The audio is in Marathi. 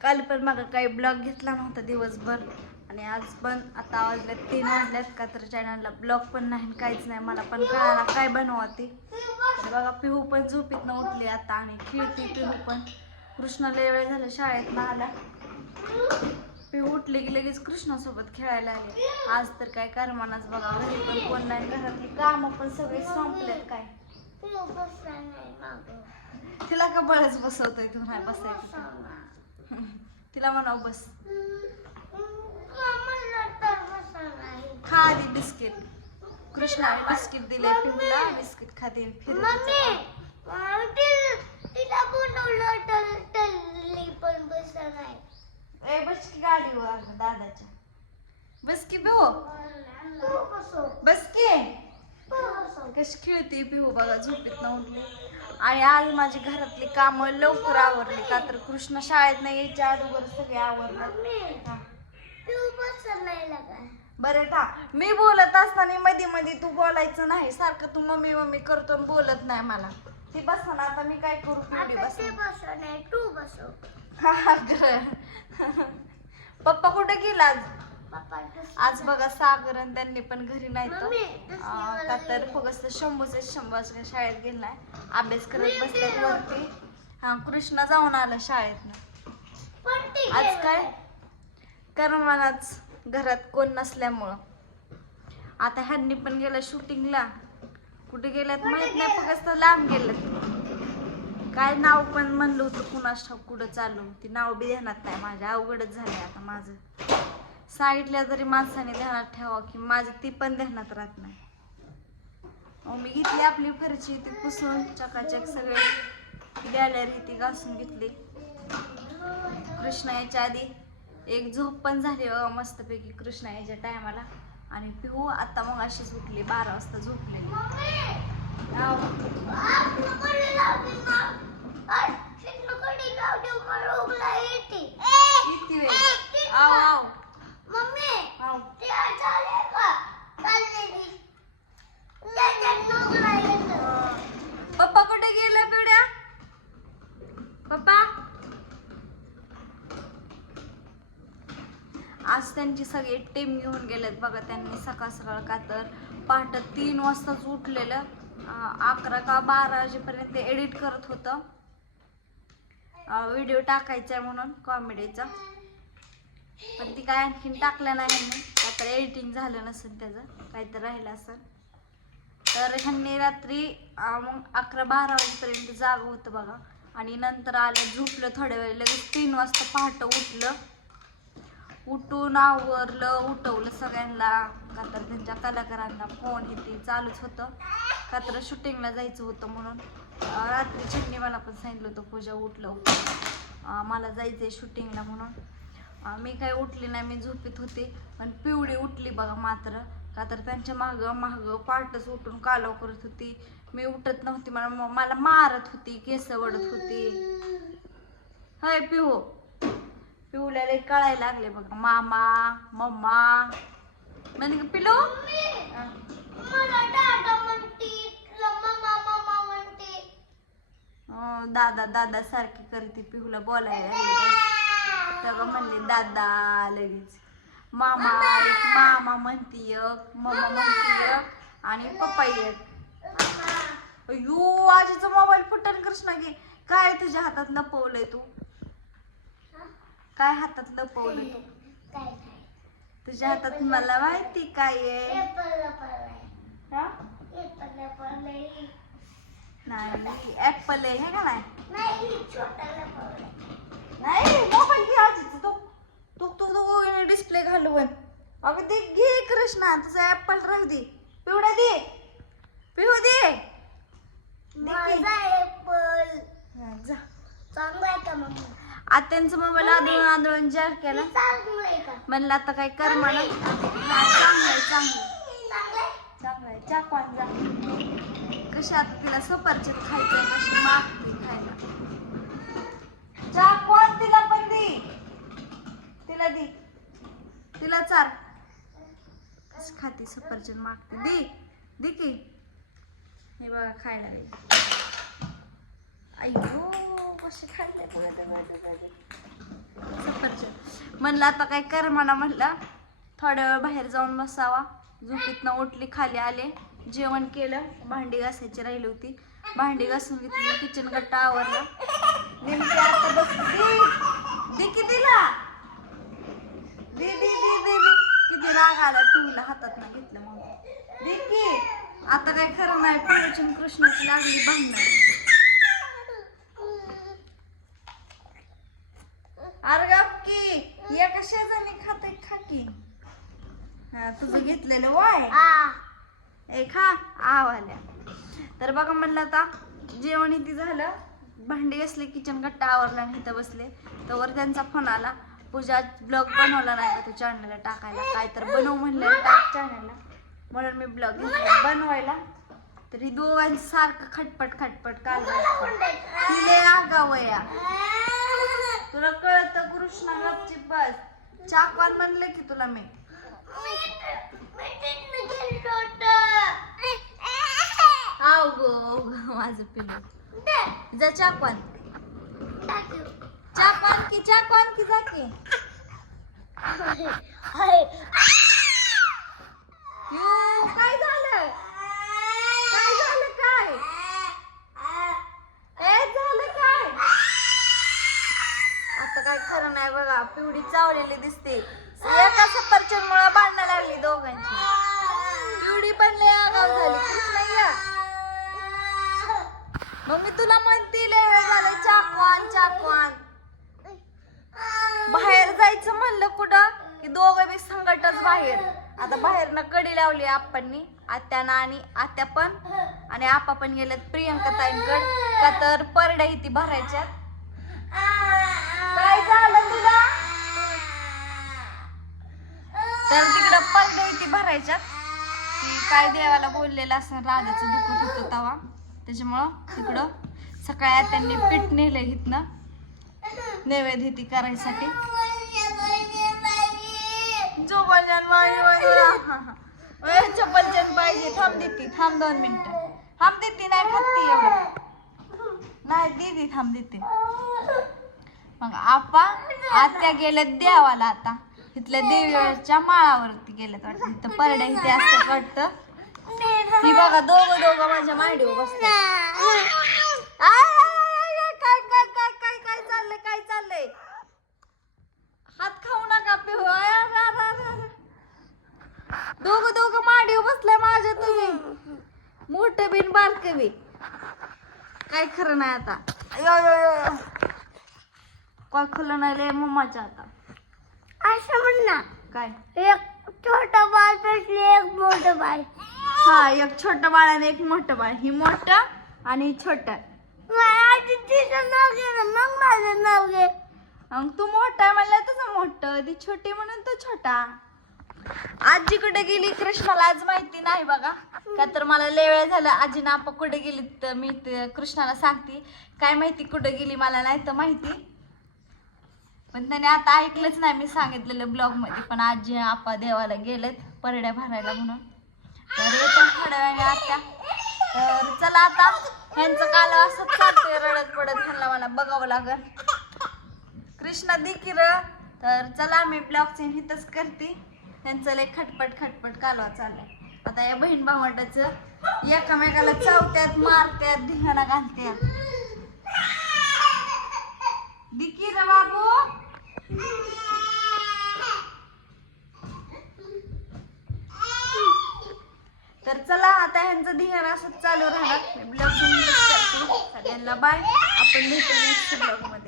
काल पण मग काही ब्लॉग घेतला नव्हता दिवसभर. आणि आज पण आता वाजल्यात तीन वाजल्यात का तर चॅनलला ब्लॉग पण नाही आणि काहीच नाही. मला पण कळायला काय बनवा ती. बघा पिहू पण झोपीत न उठली आता आणि खेळते पिहू पण. कृष्णाला वेळ झाला शाळेत आला पिहू उठली की लगेच कृष्णासोबत खेळायला आले. आज तर काय करमानाच बघा घरी पण कोण नाही घरातली कामं पण सगळे संपलेत काय. तिला का बळच बसवतोय तू नाही बसायचं? तिला म्हणाव बस. खा आधी बिस्किट. कृष्णाने बिस्किट दिले पिहूला बिस्किट खाते तिला बोलवलं टल टल्ली पण बस नाही ए बस की गाडीवर दादाच्या. बस की बसव. बस की. तू बसव. कशी खेळते पिहू बघा झोपेत न उठली. आणि आज माझी घरातली कामं लवकर आवरली. का तर कृष्ण शाळेत नाही यायच्या अगोदर सगळे आवरलं बस बरं का? मी बोलत असताना मध्ये मध्ये तू बोलायचं नाही. सारखं तू मम्मी मम्मी करतो आणि बोलत नाही मला. ती बस ना आता मी काय करू? बस बस नाही तू बसव. पप्पा कुठे गेला आज बघा सागर आणि त्यांनी पण घरी नाही का तर. फक्त शंभूचे शंभूच्या शाळेत गेलाय. अभ्यास करत बसल्यात वरती. हा कृष्णा जाऊन आला शाळेतनं. पण ती आज काय. करमानाच घरात कोण नसल्यामुळं. आता ह्यांनी पण गेलं शूटिंगला. कुठे गेल्यात माहीत नाही फक्त लांब गेलेत काय नाव पण म्हणलं होतं कुणास ठाऊक कुठं चालू. ती नाव बी ध्यानात नाही माझ्या अवघडच झालंय आता माझं. सांगितल्या तरी माणसाने ध्यानात ठेवा की माझं ती पण ध्यानात राहत नाही. मग मी घेतली आपली फरची ती पुसून चकाचक सगळे गॅलरी ती घासून घेतली. कृष्णा याच्या आधी एक झोप पण झाली बघा मस्तपैकी कृष्णा याच्या टायमाला. आणि पिहू आता मग अशीच उठली बारा वाजता झोपलेली आव. आपलं कडे लावते ना. अरे, शिंदू कडे लावते, मला उगला येते. किती वेळ आव आव मम्मी आव ते झाले का चाललेली त्याच्यात उगला येतं. पप्पा कुठे गेले पिवड्या पप्पा म्हणजे आज त्यांची सगळी टीम घेऊन गेलेत बघा त्यांनी सकाळ सकाळ का तर पहाटे तीन वाजताच उठलेलं. अकरा का बारा वाजेपर्यंत एडिट करत होतं. व्हिडिओ टाकायचा आहे म्हणून कॉमेडीचा पण ती काय आणखीन टाकलं नाही मी का तर एडिटिंग झालं नसेल त्याचं काहीतरी राहिलं असेल. तर ह्यांनी रात्री मग अकरा बारा वाजेपर्यंत जागं होतं बघा. आणि नंतर आलं झोपलं थोड्या वेळ लगेच तीन वाजता पहाटं उठलं. उठून आवरलं उठवलं सगळ्यांना. का तर त्यांच्या कलाकारांना फोन हे ते चालूच होतं. का तर शूटिंगला जायचं होतं म्हणून. रात्री छन्नी मला पण सांगितलं होतं पूजा उठलं मला जायचं आहे शूटिंगला म्हणून. मी काय उठली नाही मी झोपीत होते. पण पिवळी उठली बघा मात्र. का तर त्यांच्या मागं मागं पार्टच उठून कालव करत होती. मी उठत नव्हती. मला मला मारत होती केस ओढत होती. हय पिहू लय कळायला लागले बघा. मामा मम्मा. म्हणजे का पिलू हा. दादा अं, दादा दादा सारखी करते पिहूला बोलायला. लागली तेव्हा म्हणले दादा लगेच. मामा एक मामा म्हणती एक मम्मा म्हणती एक आणि पप्पा एक. अयो आजीचा मोबाईल फुटन कृष्णा घे काय तुझ्या हातात लपवलंय तू? काय हातात लपवलंय तू? तुझ्या हातात मला माहिती काय आहे? हा? नाही ऍपल आहे हे का नाही? नाही मोबाईल घे आजीचा तू तू तू तू डिस्प्ले घालून अगं ते घे कृष्णा तुझा ऍपल राहू दे. पिवडा दे. पिहू दे. माझा एप्पल हा, जा. चांगला आहे का मम्मी? आत्यांचा मोबाईल आदळून आदळून जार केला. म्हणलं आता काय कर मला चांगलं आहे चांगलं चांगलं आहे चांगलं आहे चाकू आण जा. कशी आता तिला सफरचंद खायचं कशी मागते खायला. चाकू आण तिला पण दे. तिला दे. तिला चार. कशी खाते सफरचंद मागते. दे. दे की. हे बघा खायला लागले अय्यो कसे खाल्ले? सफरचंद. म्हणलं आता काय कर म्हणा म्हटलं थोड्या वेळ बाहेर जाऊन बसावा. झोपीतनं उठली खाली आले. जेवण केलं. भांडी घासायची राहिली होती. भांडी घासून घेतली. किचन गट्टा आवरला. नेमकी आता बघ दे. की दिला दे दे दे दे किती राग आला पिऊला हातात ना घेतलं मग दे की. आता काय खरं नाही. पिऊची कृष्णाची लागली भांडण अरे गप की एका शेजारी खाकी हा तुझं घेतलेलं वाय? ए खा आवाल्या तर बघा म्हणलं आता जेवण इथे झालं. भांडी असले किचन गट्टा आवरला आणि इथं बसले. तवर त्यांचा फोन आला. पूजा ब्लॉग बनवला नाही का तू चॅनलला टाकायला? काय तर बनव म्हणलं टाक चॅनलला म्हणून मी ब्लॉग घेतला. बनवायला. तर दोघांचं सारखं खटपट खटपट काल तिले आगावया. तुला कळतं कृष्णा गपची बस. चाकवान म्हणले की तुला मी. आव गो माझं पिल्लू. जा चाकवान. चाकवान की चाकवान की जा की यू, काय झालं काय झालं काय ए झालं काय आता काय खरं नाही बघा पिवडी चावलेली दिसते. एका सफरचंद मुळे भांडणं लागली दोघांची. पिवडी पण लय आगाव झाली. कृष्णय्या मग मी तुला म्हणते लय वेळ झालं चाकवान चाकवान. बाहेर जायचं म्हणलं कुठं? की दोघं बी संकटच बाहेर. आता बाहेरनं कडी लावली आप्पांनी आत्यानं आणि आत्या पण. आणि आपा पण गेल्यात प्रियंका ताईंकड. का तर परड्या इथे भरायच्या. काय झालं तुला? तर तिकडं परड्या ती भरायच्या की काय देवाला बोललेलं असं राजाचं दुखत होतं तवा. त्याच्यामुळं तिकडं सकाळी त्यांनी पीठ नेलं इथनं. नैवेद्य ती करायसाठी. चप्पलचन पाहिजे चप्पलचन पाहिजे थांब देते थांब दोन मिनिटं. थांब देते नाही खाते एवढं. नाही दीदी थांब देते. मग आपा आत्या गेल्या देवाला आता. तिथल्या देवीच्या माळावरती गेल्यात वाटतं. इथं परड्या इथे असतं वाटतं. ही बघा दोघं दोघं माझ्या मांडीवर बसतात काय काय काय काय काय चाललंय काय चाललंय? हात खाऊ नका पिऊ. आय, दोघं दोघं मांडीवर बसलाय माझ्या तुम्ही. मोठं बिन बारक बी. काय खरं नाही आता. अयो, काय खरं नाही रे मम्माच्या आता असं म्हण ना. काय? एक छोटा बाळ पेटले एक मोठं बाळ. हा एक छोटं बाळ आणि एक मोठं बाळ. ही मोठं आणि ही छोटं आधी तिचं नाव घे ना मग माझं नाव घे. मग तू मोठा म्हणलं तसं मोठं ती छोटी म्हणून तो छोटा. आजी कुठे गेली? कृष्णाला आज माहिती नाही बघा. का तर मला लय वेळ झालं. आजी ना आपा कुठे गेली तर मी ते कृष्णाला सांगते. काय माहिती कुठे गेली मला नाही तर माहिती. पण त्याने आता ऐकलंच नाही मी सांगितलेलं ब्लॉगमध्ये पण आजी आपा देवाला गेलेत परड्या भरायला म्हणून. तर येतो थोड्या वेळाने आत्या. तर चला आता ह्यांचं काल असंच चालतंय रडत पडत ह्यांना मला बघावं लागल. कृष्णा दिकीर तर चला मी ब्लॉगचे हिथंच करते. त्यांचं लय खटपट खटपट कालवा चाललाय. आता या बहीण भावंडाचं एकामेकाला चावत्यात मारत्यात धिंगाणा घालत्यात दिकीर बाबू तर चला आता ह्यांचं असंच चालू राहणार. ब्लॉग सगळ्यांना बाय आपण भेटू नेक्स्ट ब्लॉगमध्ये.